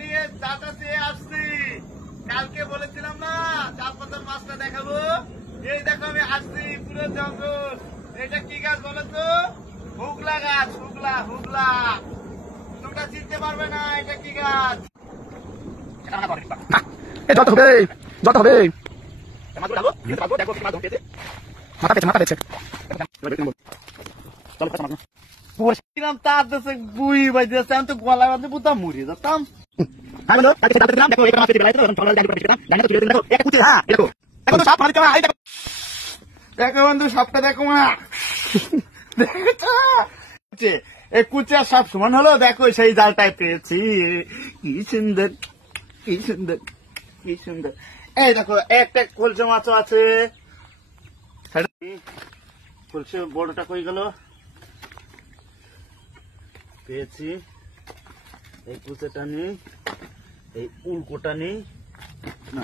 নিয়ে জালটা চেয়ে আসছি। কালকে বলেছিলাম না জাল পাতার মাছটা দেখাবো। এই দেখো আমি আসছি পুরো জঙ্গল। এটা কি গাছ বলো তো? হুগলা গাছ, হুগলা হুগলা। তোমরা চিনতে পারবে না এটা কি গাছ। জল হবে, জল হবে। মাথা পেয়েছে, মাথা পেয়েছে। তার দেশে বুই বাজছে, আমি তো গলায় বাঁধে বুঝতাম মরে যেতাম। দেখো বন্ধু সাপটা দেখো না, এই কুচা সাপ সমান হলো। দেখো সেই জালটাই পেয়েছি। কি সুন্দর, কি সুন্দর, কি সুন্দর। এই দেখো একটা কলসে মাছও আছে। কলসে বড়টা কই গেল? পেয়েছি। এই কুচাটা নেই, এই উল্কোটা নেই। না